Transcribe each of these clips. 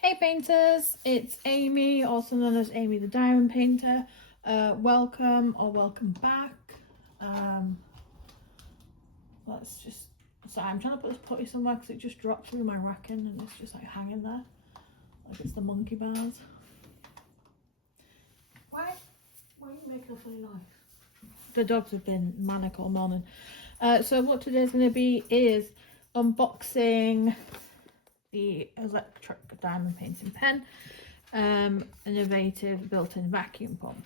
Hey painters, it's Amy, also known as Amy the Diamond Painter. Welcome or welcome back. Let's just, sorry, I'm trying to put this putty somewhere because it just dropped through my racking and it's just like hanging there, like it's the monkey bars. Why are you making a funny noise? The dogs have been manic all morning. So what today's going to be is unboxing the electric diamond painting pen, innovative built-in vacuum pump.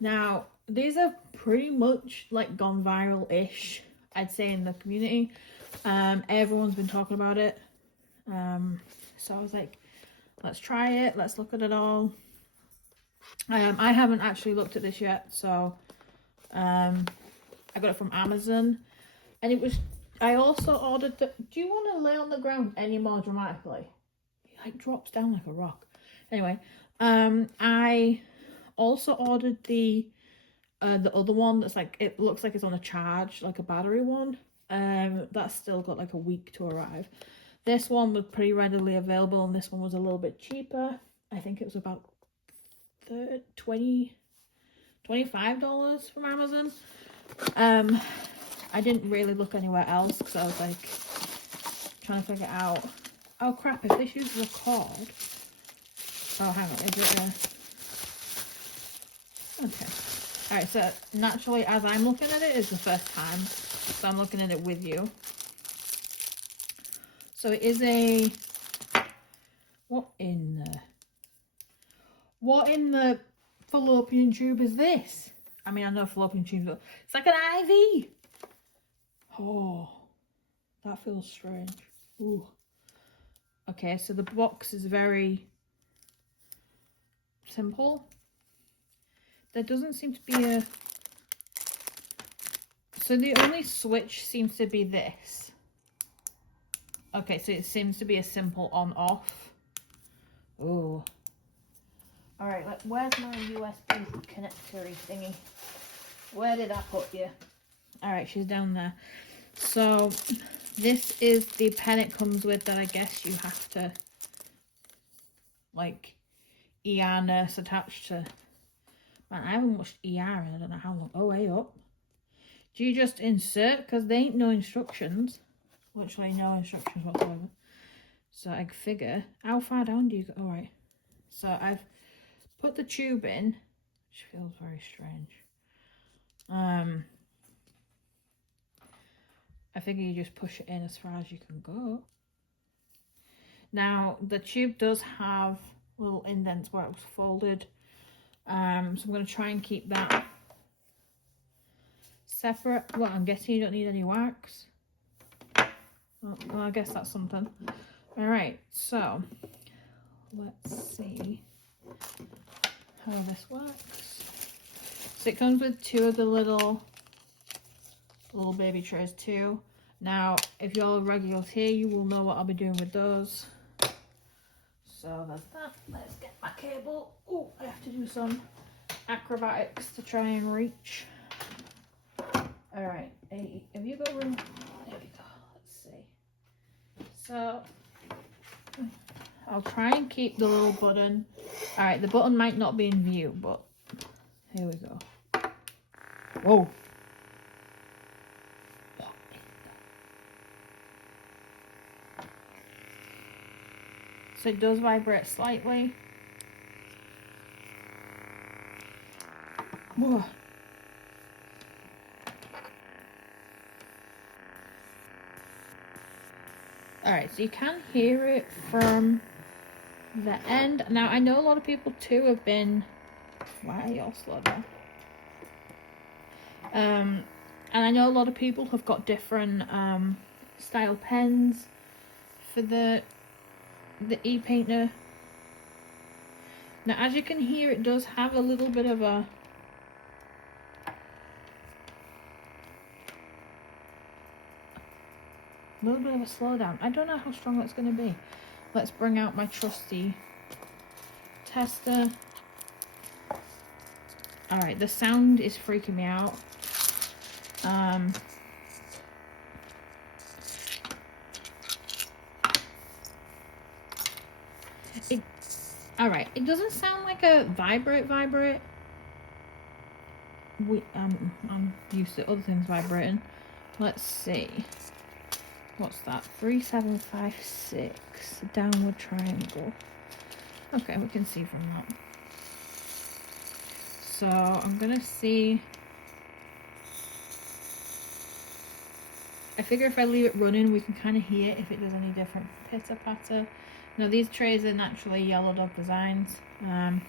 Now these are pretty much like gone viral-ish, I'd say, in the community. Everyone's been talking about it, so I was like, let's try it, let's look at it all. I haven't actually looked at this yet, so I got it from Amazon, and it was, I also ordered the, do you want to lay on the ground any more dramatically? It like drops down like a rock. Anyway, I also ordered the other one that's like, it looks like it's on a charge, like a battery one. That's still got like a week to arrive. This one was pretty readily available, and this one was a little bit cheaper. I think it was about $25 from Amazon. I didn't really look anywhere else because I was like trying to figure out, oh crap, if this uses record, oh hang on, is it okay. Alright, so naturally as I'm looking at it, it's the first time, so I'm looking at it with you. So it is a, what in the fallopian tube is this? I mean, I know fallopian tubes, but it's like an IV. Oh, that feels strange. Ooh. Okay, so the box is very simple. There doesn't seem to be a, so the only switch seems to be this. Okay, so it seems to be a simple on off. Ooh. Alright, where's my USB connector thingy? Where did I put you? Alright, she's down there. So this is the pen it comes with that I guess you have to, like, ER nurse attached to. Man, I haven't watched ER in I don't know how long. Oh, way up. Do you just insert? Because there ain't no instructions. Literally no instructions whatsoever. So I figure, how far down do you go? Alright. So I've put the tube in, which feels very strange. I figure you just push it in as far as you can go. Now, the tube does have little indents where it was folded. So I'm going to try and keep that separate. Well, I'm guessing you don't need any wax. Well, I guess that's something. Alright, so let's see how this works. So it comes with two of the little baby trays too. Now, if you're regulars here, you will know what I'll be doing with those. So there's that. Let's get my cable. Oh, I have to do some acrobatics to try and reach. Alright, have you got room? There we go. Let's see. So I'll try and keep the little button. Alright, the button might not be in view, but here we go. Whoa. So it does vibrate slightly. Whoa. Alright, so you can hear it from the end. Now, I know a lot of people too have been... Why are you all slow down? And I know a lot of people have got different style pens for the e-painter. Now, as you can hear, it does have a little bit of a slowdown. I don't know how strong that's going to be. Let's bring out my trusty tester. Alright, the sound is freaking me out. Alright, it doesn't sound like a vibrate. I'm used to other things vibrating. Let's see. What's that? 3756. Downward triangle. Okay, we can see from that. So I'm gonna see. I figure if I leave it running, we can kind of hear if it does any different pitter patter. Now these trays are naturally Yellow Dog Designs. Alright,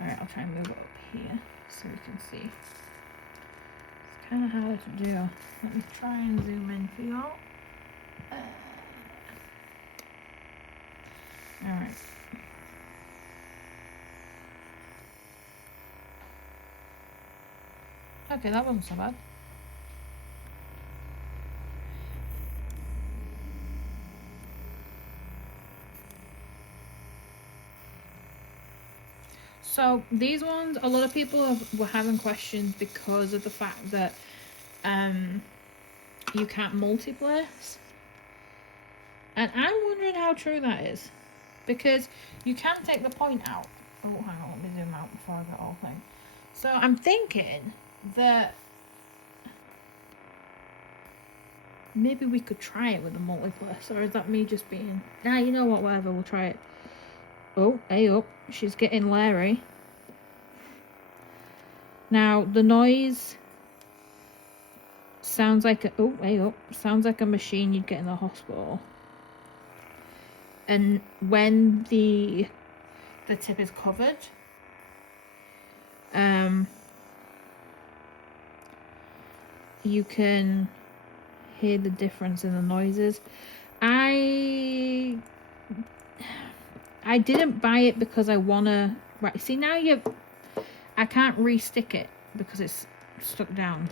I'll try and move it up here so we can see. It's kind of hard to do. Let me try and zoom in for y'all. Alright. Okay, that wasn't so bad. So these ones, a lot of people were having questions because of the fact that you can't multiplace. And I'm wondering how true that is. Because you can take the point out. Oh, hang on, let me zoom out before I get all thing. So I'm thinking that maybe we could try it with a multiplace. Or is that me just being, nah, you know what, whatever, we'll try it. Oh, hey up, she's getting Larry. Now, the noise sounds like a, oh, hey up, sounds like a machine you'd get in the hospital. And when the tip is covered, you can hear the difference in the noises. I didn't buy it because I wanna, right, see now I can't re-stick it because it's stuck down.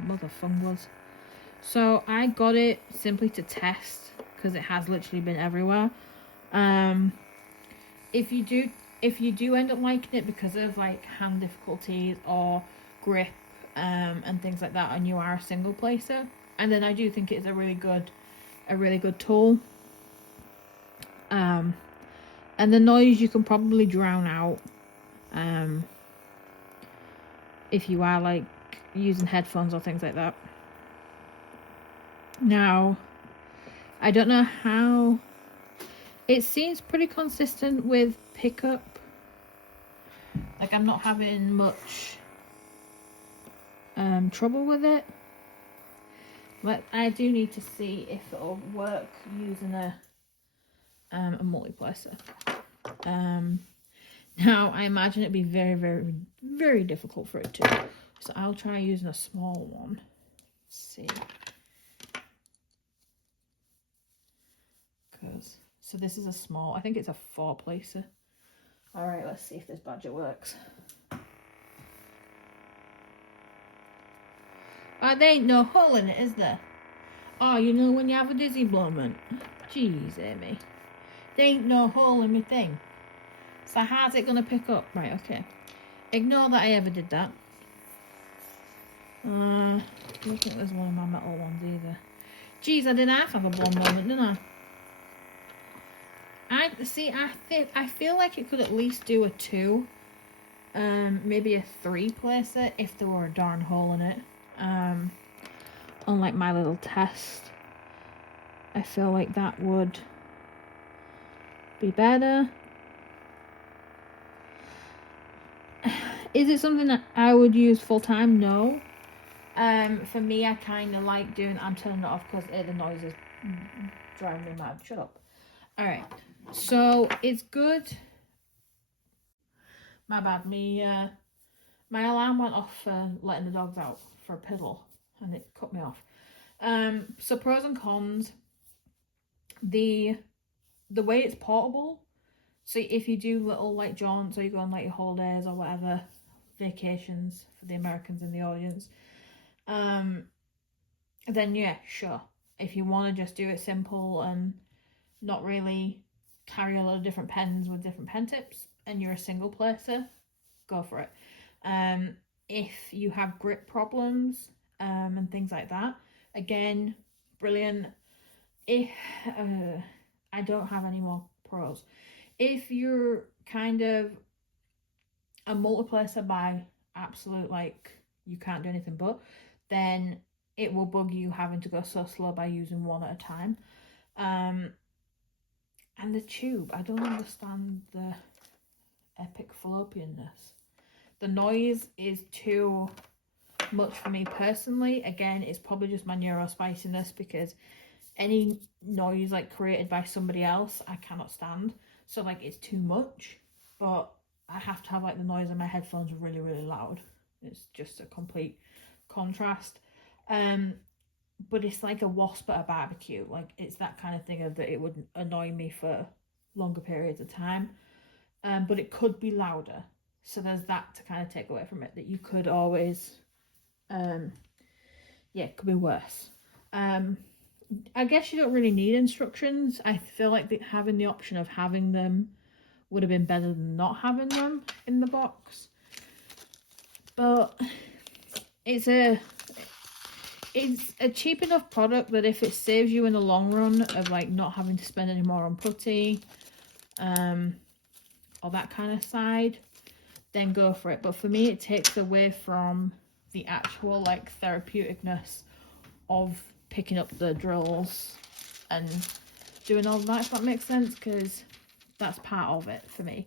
Mother fungus. So I got it simply to test because it has literally been everywhere. If you do end up liking it because of like hand difficulties or grip and things like that, and you are a single placer, and then I do think it's a really good tool. And the noise you can probably drown out if you are like using headphones or things like that. Now, I don't know how. It seems pretty consistent with pickup. Like I'm not having much trouble with it. But I do need to see if it'll work using a multiplacer. Now I imagine it'd be very, very, very difficult for it to. So I'll try using a small one. Let's see. So this is a small, I think it's a 4-placer. Alright, let's see if this badger works. Oh, there ain't no hole in it, is there? Oh, you know when you have a dizzy moment? Jeez, Amy. There ain't no hole in my thing. So how's it going to pick up? Right, okay. Ignore that I ever did that. I don't think there's one of my metal ones either. Jeez, I didn't have a blonde moment, didn't I? I feel like it could at least do a 2. Maybe a 3-placer if there were a darn hole in it. Unlike my little test. I feel like that would be better. Is it something that I would use full time? No. For me, I kind of like doing. I'm turning it off because the noise is driving me mad. Shut up. All right. So it's good. My bad. My alarm went off for letting the dogs out for a piddle, and it cut me off. So pros and cons. The way it's portable. So if you do little like jaunts or you go on like your holidays or whatever, vacations for the Americans in the audience, then yeah, sure. If you want to just do it simple and not really carry a lot of different pens with different pen tips and you're a single placer, go for it. If you have grip problems and things like that, again, brilliant. If I don't have any more pros. If you're kind of a multiplacer by absolute, like, you can't do anything but, then it will bug you having to go so slow by using one at a time. And the tube, I don't understand the epic fallopianness. The noise is too much for me personally. Again, it's probably just my neurospiciness, because any noise like created by somebody else I cannot stand. So like, it's too much, but I have to have like the noise in my headphones really, really loud. It's just a complete contrast. But it's like a wasp at a barbecue. Like, it's that kind of thing of that it would annoy me for longer periods of time. But it could be louder. So there's that to kind of take away from it, that you could always, it could be worse. I guess you don't really need instructions. I feel like having the option of having them would have been better than not having them in the box. But it's a cheap enough product that if it saves you in the long run of like not having to spend any more on putty, or that kind of side, then go for it. But for me, it takes away from the actual like therapeuticness of picking up the drills and doing all that, if that makes sense, because that's part of it for me.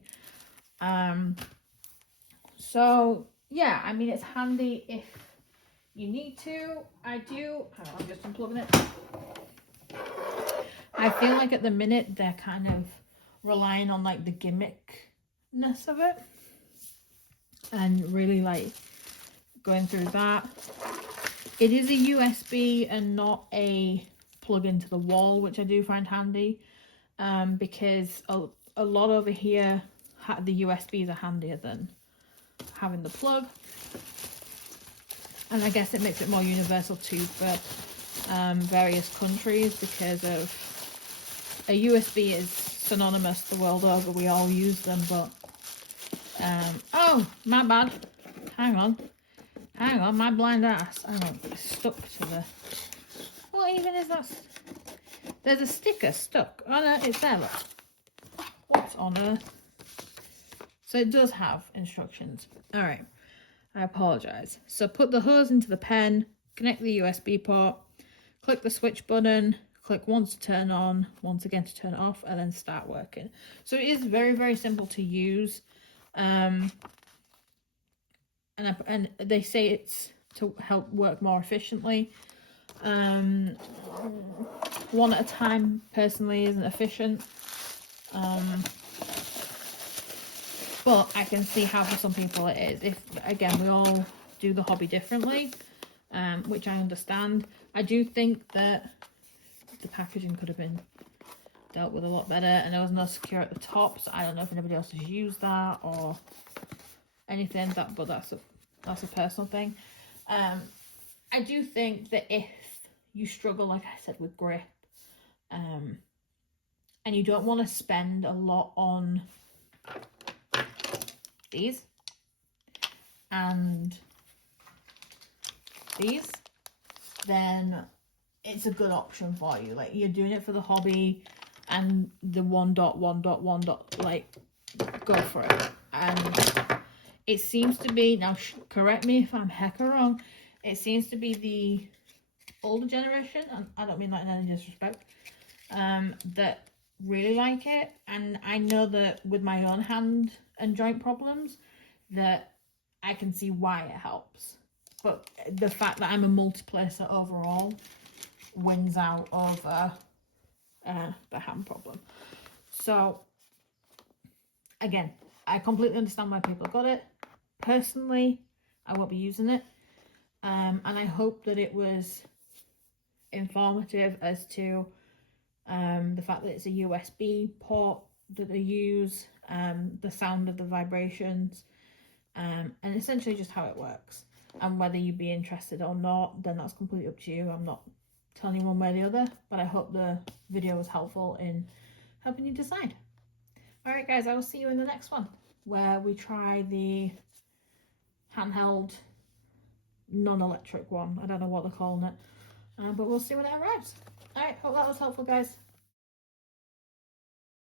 So yeah, I mean, it's handy if you need to. I'm just unplugging it. I feel like at the minute they're kind of relying on like the gimmickness of it and really like going through that. It is a USB and not a plug into the wall, which I do find handy, because a lot over here the USBs are handier than having the plug, and I guess it makes it more universal too for various countries, because of a USB is synonymous the world over. We all use them, but oh, my bad. Hang on, my blind ass. I don't stuck to the. What even is that? There's a sticker stuck. Oh no, it's there. Look. What's on earth? So it does have instructions. All right. I apologize. So put the hose into the pen, connect the USB port, click the switch button, click once to turn on, once again to turn off, and then start working. So it is very, very simple to use. And they say it's to help work more efficiently. One at a time personally isn't efficient. But I can see how for some people it is. If, again, we all do the hobby differently, which I understand. I do think that the packaging could have been dealt with a lot better, and there was no secure at the top, so I don't know if anybody else has used that or anything. But that's a personal thing. I do think that if you struggle, like I said, with grip, and you don't want to spend a lot on these and these, then it's a good option for you. Like, you're doing it for the hobby and the 1.1.1. Like, go for it. And it seems to be, now correct me if I'm hecka wrong, it seems to be the older generation, and I don't mean that in any disrespect, that really like it. And I know that with my own hand and joint problems, that I can see why it helps. But the fact that I'm a multiplacer overall wins out over the hand problem. So again, I completely understand why people got it. Personally, I won't be using it. And I hope that it was informative as to the fact that it's a USB port that they use, the sound of the vibrations, and essentially just how it works. And whether you'd be interested or not, then that's completely up to you. I'm not telling you one way or the other, but I hope the video was helpful in helping you decide. Alright guys, I will see you in the next one, where we try the handheld non-electric one. I don't know what they're calling it, but we'll see when it arrives. Alright, hope that was helpful guys.